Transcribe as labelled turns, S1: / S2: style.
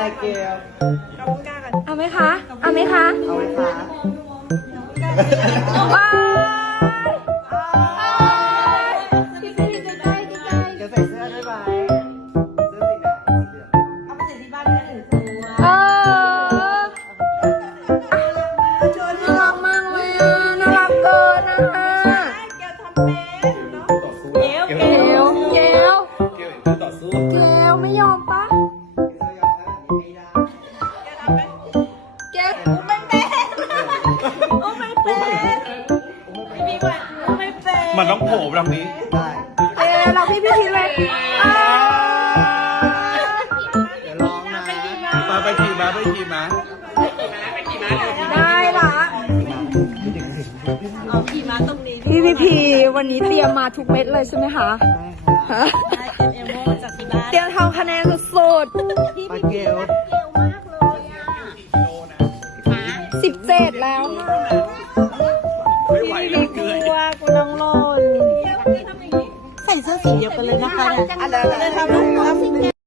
S1: เกล
S2: เอาไหมคะเอาไหมคะ
S1: เอาไหมคะ
S2: ว้าว
S1: เกลใส่เสื้อด้วยไหมเสื้อสีไหนสีเหลือง
S3: เอาไปใส่ที่บ้านได้หนึ่งตัว
S2: เออน่ารักมากเลยอ่ะน่ารักเกินนะคะ
S3: แกทำเป็นเนาะเกล
S2: เกลเกล
S1: เกลเป็นต่อสู้
S2: เกลไม่ยอมปะ
S1: เสื้อยอมนะแบบนี้ไม่ได้
S3: แกทำเป็น
S2: เกล
S3: ไม่เป็นโอ้ไม่เป็นพี่ก่อนไม่เป็น
S4: มันต้องโผล่แบบนี้
S1: ได้
S2: เกลเราพี่พีเลยอ่า
S1: เดี๋ยวลองนะ
S4: ไปขี่ม้าไปขี่ม้า
S2: ได้ละ
S3: เอาขี่ม้าตรงนี้
S2: พี่พีวันนี้เตรียมมาทุกเม็ดเลยใช่ไหมคะฮะ
S3: ได้เต็มเอลโม่มาจากที่บ้าน
S2: เตรียมทำคะแนนสุด
S3: พี่
S1: ปลา
S3: พี่
S1: เกล
S3: เกลมากเลยอ่ะ
S2: ๆ17แล้วค่ะ
S4: ไม่ไหวแล้
S3: พี่
S4: ว
S3: กลัวกูน้องโลนใส่เสื้อสีเดียวกันเลยนะคะเนี่ยอะไรทำลูก